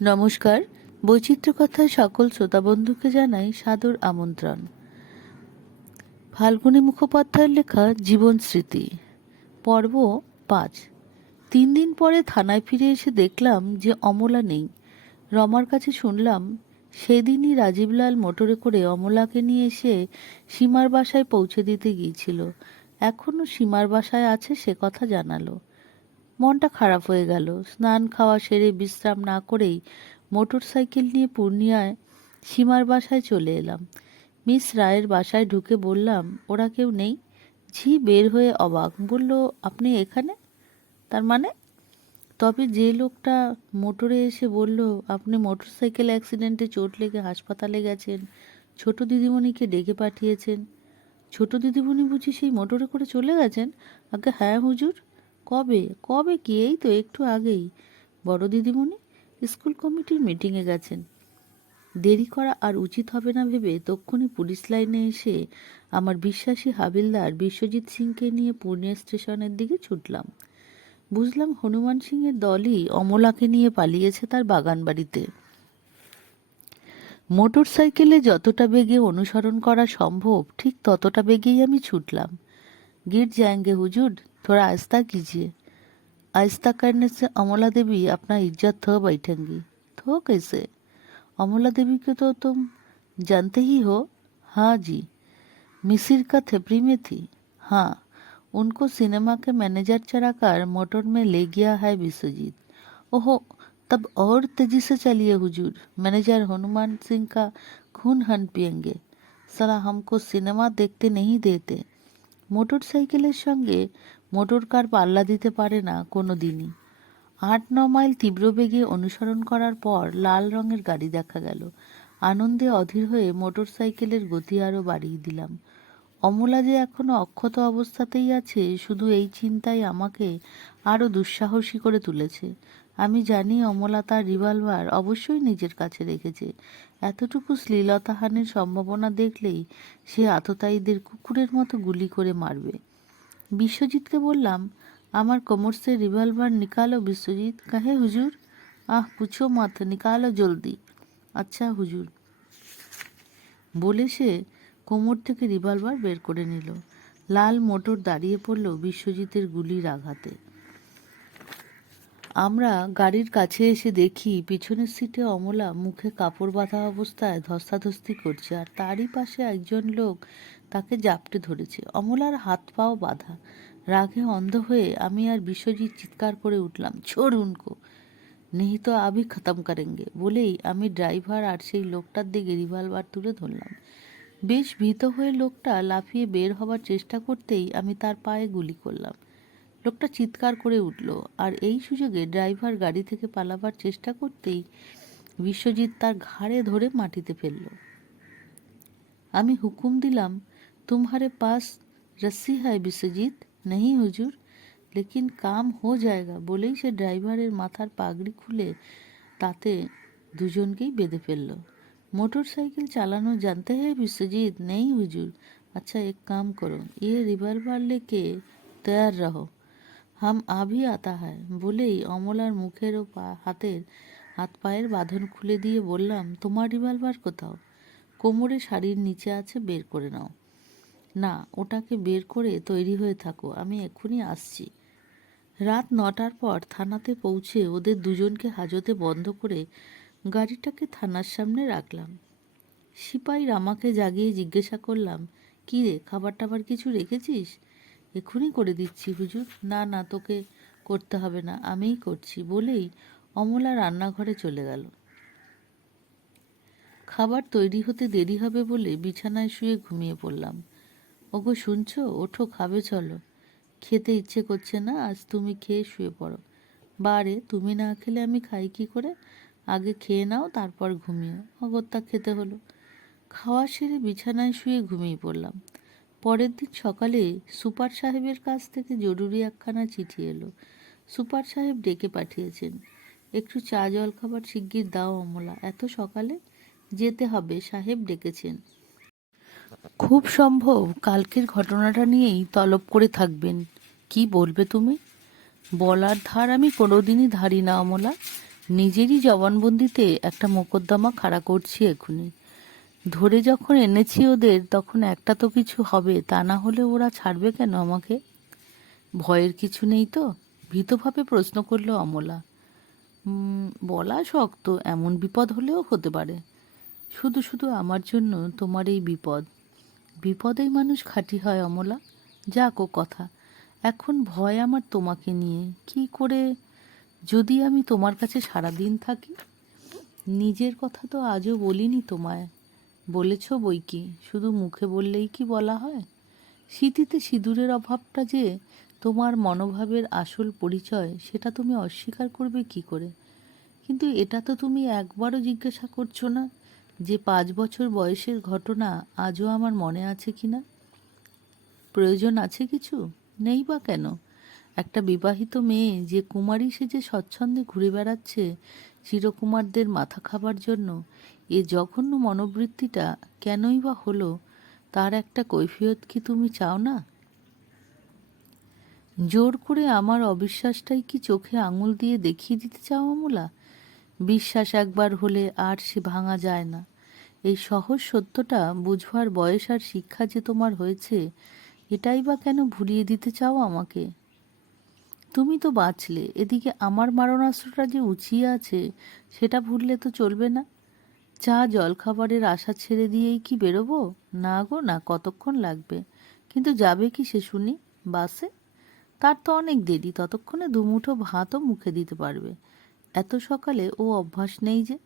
নমস্কার। বৈচিত্র্য কথায় সকল শ্রোতাবন্ধুকে জানাই সাদর আমন্ত্রণ। ফাল্গুনী মুখোপাধ্যায়ের লেখা জীবন স্মৃতি, পর্ব ৫। ৩ দিন পরে থানায় ফিরে এসে দেখলাম যে অমলা নেই। রমার কাছে শুনলাম সেদিনই রাজীবলাল মোটরে করে অমলাকে নিয়ে এসে সীমার বাসায় পৌঁছে দিতে গিয়েছিল। এখনও সীমার বাসায় আছে সে কথা জানালো। মনটা খারাপ হয়ে গেল। স্নান খাওয়া সেরে বিশ্রাম না করেই মোটর সাইকেল নিয়ে পূর্ণিয়ায় সীমার বাসায় চলে এলাম। মিস রায়ের বাসায় ঢুকে বললাম, ওরা কেউ নেই? ঝি বের হয়ে অবাক, বলল, আপনি এখানে? তার মানে? তবে যে লোকটা মোটরে এসে বলল আপনি মোটর সাইকেল অ্যাক্সিডেন্টে চোট লেগে হাসপাতালে গেছেন, ছোট দিদিমণিকে ডেকে পাঠিয়েছেন। ছোট দিদিমণি বুঝি সেই মোটরে করে চলে গেছেন? আগে হ্যাঁ হুজুর। কবে? কবে কি? এই তো একটু আগেই। বড় দিদিমণি স্কুল কমিটির মিটিংয়ে গেছেন। দেরি করা আর উচিত হবে না ভেবে তক্ষুনি পুলিশ লাইনে এসে আমার বিশ্বাসী হাবিলদার বিশ্বজিৎ সিংকে নিয়ে পূর্ণিয়া স্টেশনের দিকে ছুটলাম। বুঝলাম হনুমান সিংয়ের দলই অমলাকে নিয়ে পালিয়েছে তার বাগান বাড়িতে। মোটর সাইকেলে যতটা বেগে অনুসরণ করা সম্ভব ঠিক ততটা বেগেই আমি ছুটলাম। गिर जाएंगे हुजूर, थोड़ा आहिस्ता कीजिए। आहिस्ता करने से अमला देवी अपना इज्जत थो बैठेंगी। थो कैसे? अमला देवी को तो तुम जानते ही हो। हाँ जी। मिसिर का थेपड़ी में थी। हाँ, उनको सिनेमा के मैनेजर चढ़ाकर मोटर में ले गया है विश्वजीत। ओहो, तब और तेजी से चलिए हुजूर, मैनेजर हनुमान सिंह का खून हन पियेंगे। साला हमको सिनेमा देखते नहीं देते। মোটর সাইকেলের সঙ্গে মোটর কার পাল্লা দিতে পারে না কোনো দিনই। ৮-৯ মাইল তীব্র বেগে অনুসরণ করার পর লাল রঙের গাড়ি দেখা গেল। আনন্দে অধীর হয়ে মোটর সাইকেলের গতি আরও বাড়িয়ে দিলাম। অমলা যে এখনো অক্ষত অবস্থাতেই আছে, শুধু এই চিন্তাই আমাকে আরও দুঃসাহসী করে তুলেছে। আমি জানি অমলা তার রিভলভার অবশ্যই নিজের কাছে রেখেছে। এতটুকু শ্লীলতাহানির সম্ভাবনা দেখলেই সে আততায়ীদের কুকুরের মতো গুলি করে মারবে। বিশ্বজিৎকে বললাম, আমার কোমর সে রিভলভার নিকালো বিশ্বজিৎ। কাহে হুজুর? আহ পুছো মত, নিকালো জলদি। আচ্ছা হুজুর। বলে সে কোমর থেকে রিভলভার বের করে নিল। লাল মোটর দাঁড়িয়ে পড়ল বিশ্বজিতের গুলির আঘাতে। আমরা গাড়ির কাছে এসে দেখি পিছনের সিটে অমলা মুখে কাপড় বাঁধা অবস্থায় ধস্তাধস্তি করছে, আর তারই পাশে একজন লোক তাকে জাপটে ধরেছে। অমলার হাত পাও বাঁধা। রাগে অন্ধ হয়ে আমি আর বিশ্বজিৎ চিৎকার করে উঠলাম, ছোড় উনকো, নেই তো আবি খতম করেঙ্গে। বলেই আমি ড্রাইভার আর সেই লোকটার দিকে রিভলভার তুলে ধরলাম। বেশ ভীত হয়ে লোকটা লাফিয়ে বের হবার চেষ্টা করতেই আমি তার পায়ে গুলি করলাম। লোকটা চিৎকার করে উঠল, আর এই সুযোগে ড্রাইভার গাড়ি থেকে পালাবার চেষ্টা করতেই বিশ্বজিৎ তার ঘাড়ে ধরে মাটিতে ফেলল। আমি হুকুম দিলাম, तुम्हारे पास रस्सी है বিশ্বজিৎ? नहीं হুজুর, লেকিন কাম হো জায়গা। বলেই সে ড্রাইভারের মাথার পাগড়ি খুলে তাতে দুজনকেই বেঁধে ফেলল। मोटर साइकिल चलाना जानते हैं विश्वजीत? नहीं हुजूर। अच्छा एक काम करो, ये रिवॉल्वर लेके तैयार रहो, हम अभी आता है। বলেই অমলার মুখের ও হাতের হাত পায়ের বাঁধন খুলে দিয়ে বললাম, তোমার রিভলভার কোথাও? কোমরে শাড়ির নিচে আছে, বের করে নাও। না, ওটাকে বের করে তৈরি হয়ে থাকো, আমি এক্ষুনি আসছি। রাত ৯টার পর থানাতে পৌঁছে ওদের দুজনকে হাজতে বন্ধ করে গাড়িটাকে থানার সামনে রাখলাম। সিপাই রামাকে জাগিয়ে জিজ্ঞাসা করলাম, কী রে, খাবার টাবার কিছু রেখেছিস? এক্ষুনি করে দিচ্ছি হুজুর। না না, তোকে করতে হবে না, আমিই করছি। বলেই অমলা রান্নাঘরে চলে গেল। খাবার তৈরি হতে দেরি হবে বলে বিছানায় শুয়ে ঘুমিয়ে পড়লাম। ওগো শুনছো, ওঠো, খাবে চলো। খেতে ইচ্ছে করছে না, আজ তুমি খেয়ে শুয়ে পড়ো। বারে, তুমি না খেলে আমি খাই কি করে? আগে খেয়ে নাও, তারপর ঘুমিও। অগত্যা খেতে হলো। খাওয়া সেরে বিছানায় শুয়ে ঘুমিয়ে পড়লাম। পরের দিন সকালে সুপার সাহেবের কাছ থেকে জরুরি একখানা চিঠি এলো। সুপার সাহেব ডেকে পাঠিয়েছেন। একটু চা জল খাবার শিগগির দাও অমলা, এত সকালে? যেতে হবে, সাহেব ডেকেছেন। খুব সম্ভব কালকের ঘটনাটা নিয়েই তলব করে থাকবেন। কি বলবে তুমি? বলার ধার আমি কোনোদিনই ধারি না অমলা। নিজেরই জবানবন্দিতে একটা মোকদ্দমা খাড়া করছি এখুনি। ধরে যখন এনেছি ওদের, তখন একটা তো কিছু হবে, তা না হলে ওরা ছাড়বে কেন আমাকে? ভয়ের কিছু নেই তো? ভীতভাবে প্রশ্ন করলো অমলা। বলা শক্ত, এমন বিপদ হলেও হতে পারে। শুধু শুধু আমার জন্য তোমার এই বিপদ? বিপদেই মানুষ খাঁটি হয় অমলা। যাক ও কথা, এখন ভয় আমার তোমাকে নিয়ে। কি করে যদি আমি তোমার কাছে সারাদিন থাকি? নিজের কথা তো আজও বলিনি তোমায়। বলেছ বই কি, শুধু মুখে বললেই কি বলা হয়? স্মৃতিতে সিঁদুরের অভাবটা যে তোমার মনোভাবের আসল পরিচয়, সেটা তুমি অস্বীকার করবে কি করে? কিন্তু এটা তো তুমি একবারও জিজ্ঞাসা করছো না যে 5 বছর বয়সের ঘটনা আজও আমার মনে আছে কিনা। প্রয়োজন আছে কিছু? নেই বা কেন? একটা বিবাহিত মেয়ে যে কুমারী সেজে স্বচ্ছন্দে ঘুরে বেড়াচ্ছে চিরকুমারদের মাথা খাবার জন্য, এ জঘন্য মনোবৃত্তিটা কেনই বা হলো, তার একটা কৈফিয়ত কি তুমি চাও না? জোর করে আমার অবিশ্বাসটাই কি চোখে আঙুল দিয়ে দেখিয়ে দিতে চাও অমলা? বিশ্বাস একবার হলে আর সে ভাঙা যায় না। এই সহজ সত্যটা বুঝবার বয়স আর শিক্ষা যে তোমার হয়েছে, এটাই বা কেন ভুলিয়ে দিতে চাও আমাকে? তুমি তো বাঁচলে, এদিকে আমার মারণাস্ত্রটা যে উঁচিয়ে আছে সেটা ভুললে তো চলবে না। চা জলখাবারের আশা ছেড়ে দিয়েই কি বেরোবো? না গো না, কতক্ষণ লাগবে? কিন্তু যাবে কি সে শুনি? বাসে? তার তো অনেক দেরি, ততক্ষণে দুমুঠো ভাতও মুখে দিতে পারবে। এত সকালে ও অভ্যাস নেই যে।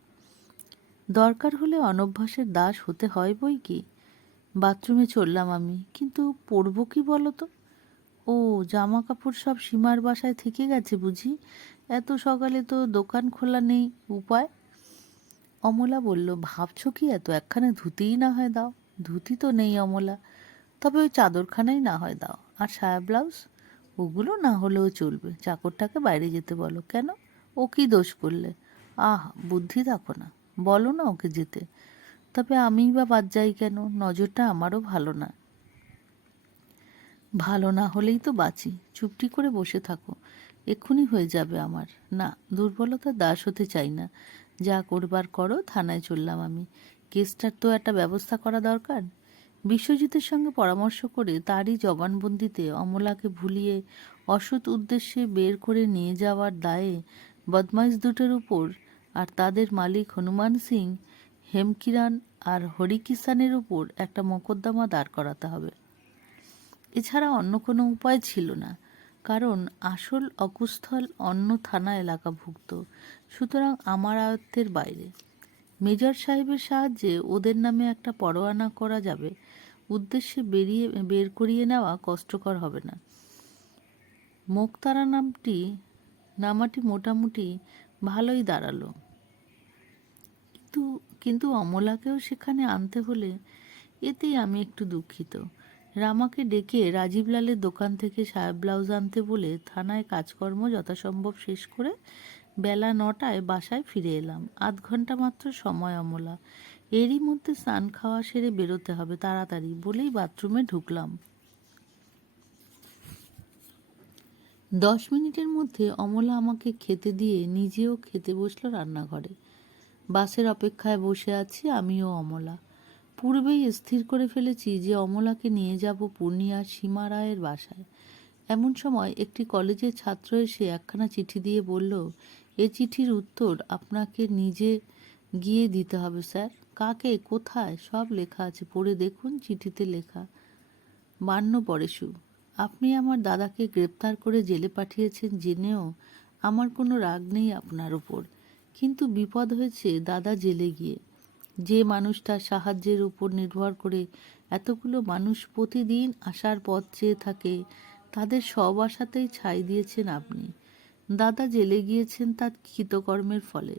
দরকার হলে অনভ্যাসের দাস হতে হয় বই কি। বাথরুমে চললাম আমি, কিন্তু পরবো কি বলো তো? ও, জামা কাপড় সব সীমার বাসায় থেকে গেছে বুঝি? এত সকালে তো দোকান খোলা নেই, উপায়? অমলা বলল, ভাবছো কি এত? একখানে ধুতিই না হয় দাও। ধুতি তো নেই অমলা, তবে ওই চাদরখানাই না হয় দাও। আর সায়া ব্লাউজ? ওগুলো না হলেও চলবে। চাকরটাকে বাইরে যেতে বলো। কেন? ও কি দোষ করলে? আহ, বুদ্ধি দেখো না, বলো না ওকে যেতে। তবে আমিই বা বাদ যাই কেন? নজরটা আমারও ভালো না। ভালো না হলেই তো বাঁচি। চুপটি করে বসে থাকো, এক্ষুনি হয়ে যাবে আমার। না, দুর্বলতার দাস হতে চাই না। যা করবার করো। থানায় চললাম আমি। কেসটার তো একটা ব্যবস্থা করা দরকার। বিশ্বজিতের সঙ্গে পরামর্শ করে তারই জবানবন্দিতে অমলাকে ভুলিয়ে অসৎ উদ্দেশ্যে বের করে নিয়ে যাওয়ার দায়ে বদমাইশ দুটোর উপর আর তাদের মালিক হনুমান সিং, হেমকিরান আর হরিকিষানের উপর একটা মোকদ্দমা দাঁড় করাতে হবে। এছাড়া অন্য কোনো উপায় ছিল না, কারণ আসল অকুস্থল অন্য থানা এলাকাভুক্ত, সুতরাং আমার আয়ত্তের বাইরে। মেজর সাহেবের সাহায্যে ওদের নামে একটা পরোয়ানা করা যাবে। উদ্দেশ্যে বের করিয়ে নেওয়া কষ্টকর হবে না। মোক্তারা নামাটি মোটামুটি ভালোই দাঁড়ালো। কিন্তু কিন্তু অমলাকেও সেখানে আনতে হলে, এতেই আমি একটু দুঃখিত। রামাকে ডেকে রাজীবলালের দোকান থেকে সায়া ব্লাউজ আনতে বলে থানায় কাজকর্ম যথাসম্ভব শেষ করে বেলা 9টায় বাসায় ফিরে এলাম। 8 ঘন্টা মাত্র সময় অমলা। এরই মধ্যে স্নান খাওয়া সেরে বেরোতে হবে তাড়াতাড়ি বলেই বাথরুমে ঢুকলাম। 10 মিনিটের মধ্যে অমলা আমাকে খেতে দিয়ে নিজেও খেতে বসলো রান্নাঘরে। বাসের অপেক্ষায় বসে আছি আমিও অমলা। পূর্বেই স্থির করে ফেলেছি যে অমলাকে নিয়ে যাব পূর্ণিয়ার সীমা রায়ের বাসায়। এমন সময় একটি কলেজের ছাত্র এসে একখানা চিঠি দিয়ে বলল, এ চিঠির উত্তর আপনাকে নিজে গিয়ে দিতে হবে স্যার। কাকে, কোথায়, সব লেখা আছে, পড়ে দেখুন। চিঠিতে লেখা, মান্য পরেশু, আপনি আমার দাদাকে গ্রেপ্তার করে জেলে পাঠিয়েছেন জেনেও আমার কোনো রাগ নেই আপনার ওপর। কিন্তু বিপদ হয়েছে দাদা জেলে গিয়ে। যে মানুষটার সাহায্যের উপর নির্ভর করে এতগুলো মানুষ প্রতিদিন আসার পথ চেয়ে থাকে, তাদের সব আশাতেই ছাই দিয়েছেন আপনি। দাদা জেলে গিয়েছেন তার কৃতকর্মের ফলে,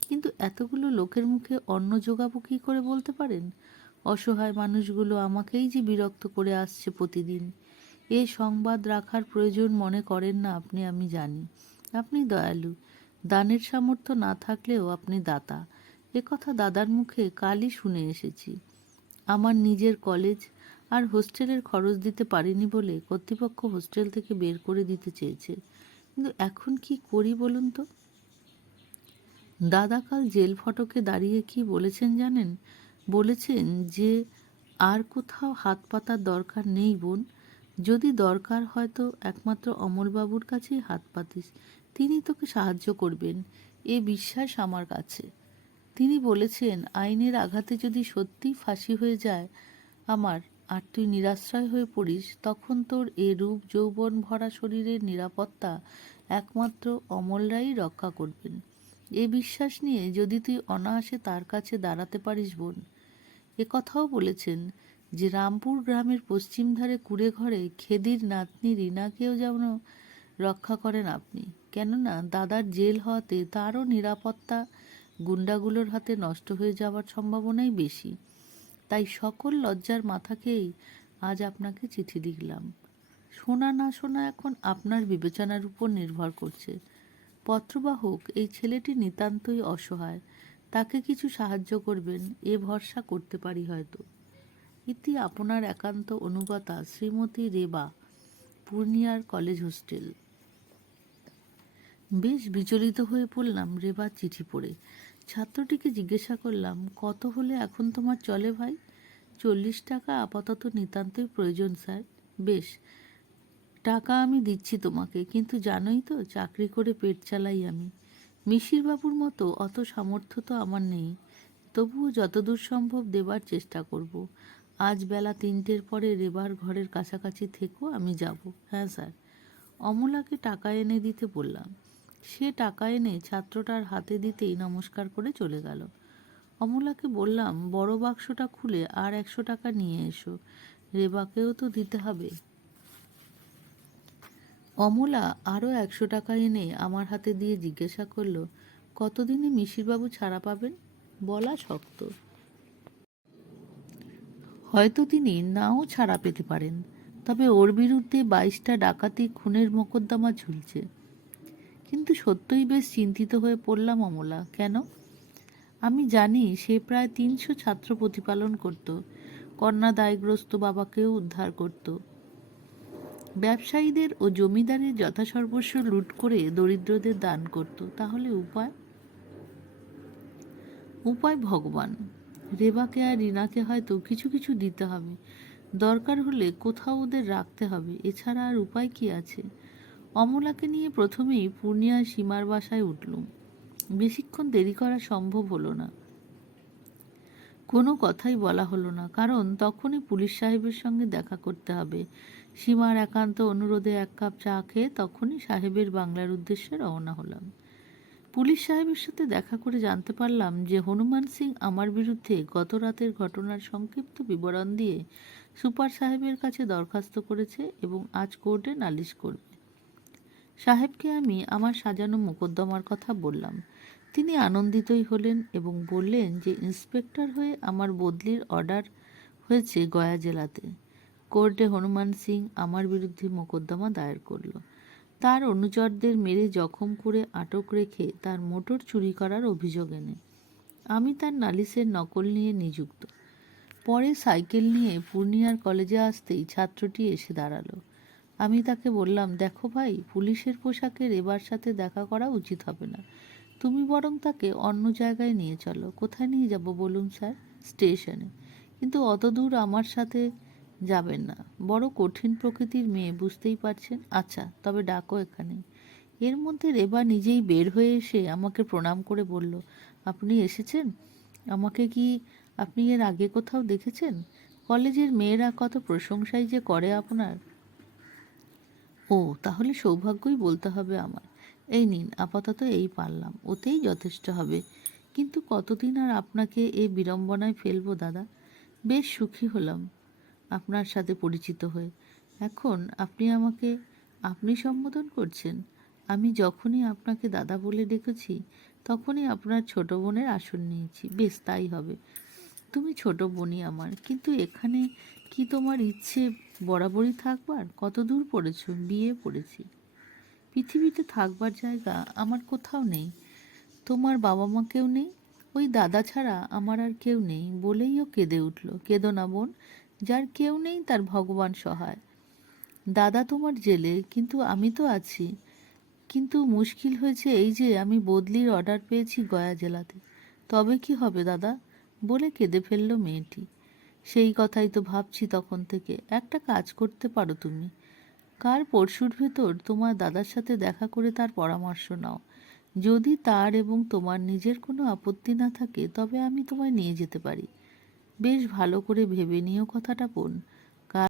কিন্তু এতগুলো লোকের মুখে অন্ন জোগাবো কী করে বলতে পারেন? অসহায় মানুষগুলো আমাকেই যে বিরক্ত করে আসছে প্রতিদিন। এ সংবাদ রাখার প্রয়োজন মনে করেন না আপনি, আমি জানি। আপনি দয়ালু, দানের সামর্থ্য না থাকলেও আপনি দাতা। কথা দাদার মুখে কালই শুনে এসেছি। আমার নিজের কলেজ আর হোস্টেলের খরচ দিতে পারিনি বলে কর্তৃপক্ষ হোস্টেল থেকে বের করে দিতে চেয়েছে। কিন্তু এখন কি করি বলুন তো? দাদা কাল জেল ফটকে দাঁড়িয়ে কি বলেছেন জানেন? বলেছেন যে আর কোথাও হাত পাতার দরকার নেই বোন, যদি দরকার হয় তো একমাত্র অমলবাবুর কাছেই হাত পাতিস, তিনি তোকে সাহায্য করবেন, এ বিশ্বাস আমার কাছে। তিনি বলেছেন আইনের আঘাতে যদি সত্যিই ফাঁসি হয়ে যায় আমার, আর তুই নিরাশ্রয় হয়ে পড়িস, তখন তোর এ রূপ যৌবন ভরা শরীরের নিরাপত্তা একমাত্র অমলরাই রক্ষা করবেন। এ বিশ্বাস নিয়ে যদি তুই অনায়াসে তার কাছে দাঁড়াতে পারিস বোন। এ কথাও বলেছেন যে রামপুর গ্রামের পশ্চিম ধারে কুড়ে ঘরে খেদির নাতনি রিনাকেও যেন রক্ষা করেন আপনি, কেননা দাদার জেল হওয়াতে তারও নিরাপত্তা গুন্ডাগুলোর হাতে নষ্ট হয়ে যাওয়ার সম্ভাবনাই বেশি। তাই সকল লজ্জার মাথাকেই আজ আপনাকে চিঠি লিখলাম। শোনা না শোনা এখন আপনার বিবেচনার উপর নির্ভর করছে। পত্রবাহক এই ছেলেটি নিতান্তই অসহায়, তাকে কিছু সাহায্য করবেন এ ভরসা করতে পারি হয়তো। ইতি আপনার একান্ত অনুগতা শ্রীমতী রেবা, পূর্ণিয়ার কলেজ হোস্টেল। বেশ বিচলিত হয়ে পড়লাম রেবার চিঠি পড়ে। ছাত্রটিকে জিজ্ঞাসা করলাম, কত হলে এখন তোমার চলে ভাই? 40 টাকা আপাতত নিতান্তই প্রয়োজন স্যার। বেশ, টাকা আমি দিচ্ছি তোমাকে, কিন্তু জানোই তো চাকরি করে পেট চালাই আমি। মিশির বাবুর মতো অত সামর্থ্য তো আমার নেই, তবুও যতদূর সম্ভব দেবার চেষ্টা করব। আজ বেলা 3টের পরে রেবার ঘরের কাছাকাছি থেকো, আমি যাব। হ্যাঁ স্যার। অমলাকে টাকা এনে দিতে বললাম। সে টাকা এনে ছাত্রটার হাতে দিতেই নমস্কার করে চলে গেল। অমলাকে বললাম, বড় বাক্সটা খুলে আর 100 টাকা নিয়ে এসো, রেবাকেও তো দিতে হবে। অমলা আরও 100 টাকা এনে আমার হাতে দিয়ে জিজ্ঞাসা করল, কতদিনে মিশিরবাবু ছাড়া পাবেন? বলা শক্ত, হয়তো তিনি নাও ছাড়া পেতে পারেন, তবে ওর বিরুদ্ধে 22টা ডাকাতি খুনের মোকদ্দমা ঝুলছে। কিন্তু সত্যই বেশ চিন্তিত হয়ে পড়লাম। অমলা, কেন? আমি জানি সে প্রায় 300 ছাত্র প্রতিপালন করত, কন্যা দায়গ্রস্ত বাবাকেও উদ্ধার করত, ব্যবসায়ীদের ও জমিদারের যথাসর্বস্ব লুট করে দরিদ্রদের দান করত। তাহলে উপায়? উপায় ভগবান। রেবাকে আর রিনাকে হয়তো কিছু কিছু দিতে হবে, দরকার হলে কোথাও ওদের রাখতে হবে, এছাড়া আর উপায় কি আছে? অমলাকে নিয়ে প্রথমেই পূর্ণিয়ার সীমার বাসায় উঠলুম। বেশিক্ষণ দেরি করা সম্ভব হলো না। কোনো কথাই বলা হলো না, কারণ তখনই পুলিশ সাহেবের সঙ্গে দেখা করতে হবে। সীমার একান্ত অনুরোধে 1 কাপ চা খেয়ে তখনই সাহেবের বাংলার উদ্দেশ্যে রওনা হলাম। পুলিশ সাহেবের সাথে দেখা করে জানতে পারলাম যে হনুমান সিং আমার বিরুদ্ধে গত রাতের ঘটনার সংক্ষিপ্ত বিবরণ দিয়ে সুপার সাহেবের কাছে দরখাস্ত করেছে এবং আজ কোর্টে নালিশ করবে। সাহেবকে আমি আমার সাজানো মোকদ্দমার কথা বললাম। তিনি আনন্দিতই হলেন এবং বললেন যে ইন্সপেক্টর হয়ে আমার বদলির অর্ডার হয়েছে গয়া জেলাতে। কোর্টে হনুমান সিং আমার বিরুদ্ধে মোকদ্দমা দায়ের করল, তার অনুচরদের মেরে জখম করে আটক রেখে তার মোটর চুরি করার অভিযোগ এনে। আমি তার নালিশের নকল নিয়ে নিযুক্ত। পরে সাইকেল নিয়ে পূর্ণিয়ার কলেজে আসতেই ছাত্রটি এসে দাঁড়ালো। আমি তাকে বললাম, দেখো ভাই, পুলিশের পোশাকে রেবার সাথে দেখা করা উচিত হবে না, তুমি বরং তাকে অন্য জায়গায় নিয়ে চলো। কোথায় নিয়ে যাব বলুন স্যার? স্টেশনে। কিন্তু অত দূর আমার সাথে যাবেন না, বড় কঠিন প্রকৃতির মেয়ে, বুঝতেই পারছেন। আচ্ছা, তবে ডাকো এখানে। এর মধ্যে রেবা নিজেই বের হয়ে এসে আমাকে প্রণাম করে বলল, আপনি এসেছেন? আমাকে কি আপনি এর আগে কোথাও দেখেছেন? কলেজের মেয়েরা কত প্রশংসাই যে করে আপনার। ও, তাহলে সৌভাগ্যই বলতে হবে আমার। এই নিন, আপাতত এই পারলাম, ওতেই যথেষ্ট হবে। কিন্তু কতদিন আর আপনাকে এই বিড়ম্বনায় ফেলবো দাদা? বেশ সুখী হলাম আপনার সাথে পরিচিত হয়ে। এখন আপনি আমাকে আপনি সম্বোধন করছেন? আমি যখনই আপনাকে দাদা বলে ডেকেছি তখনই আপনার ছোট বোনের আসন নিয়েছি। বেশ, তাই হবে। তুমি ছোট বোনই আমার, কিন্তু এখানে কি তোমার ইচ্ছে বরাবরই থাকবার? কত দূর পড়েছ? বিয়ে পড়েছি। পৃথিবীতে থাকবার জায়গা আমার কোথাও নেই, তোমার বাবা মা কেউ নেই, ওই দাদা ছাড়া আমার আর কেউ নেই। বলেই ও কেঁদে উঠল। কেঁদো না বোন, যার কেউ নেই তার ভগবান সহায়। দাদা তোমার জেলে, কিন্তু আমি তো আছি। কিন্তু মুশকিল হয়েছে এই যে আমি বদলির অর্ডার পেয়েছি গয়া জেলাতে। তবে কি হবে দাদা, বলে কেঁদে ফেলল মেয়েটি। সেই কথাই তো ভাবছি তখন থেকে। একটা কাজ করতে পারো তুমি, কাল পরশুর ভেতর তোমার দাদার সাথে দেখা করে তার পরামর্শ নাও। যদি তার এবং তোমার নিজের কোনো আপত্তি না থাকে তবে আমি তোমায় নিয়ে যেতে পারি। বেশ ভালো করে ভেবে নিও কথাটা বোন।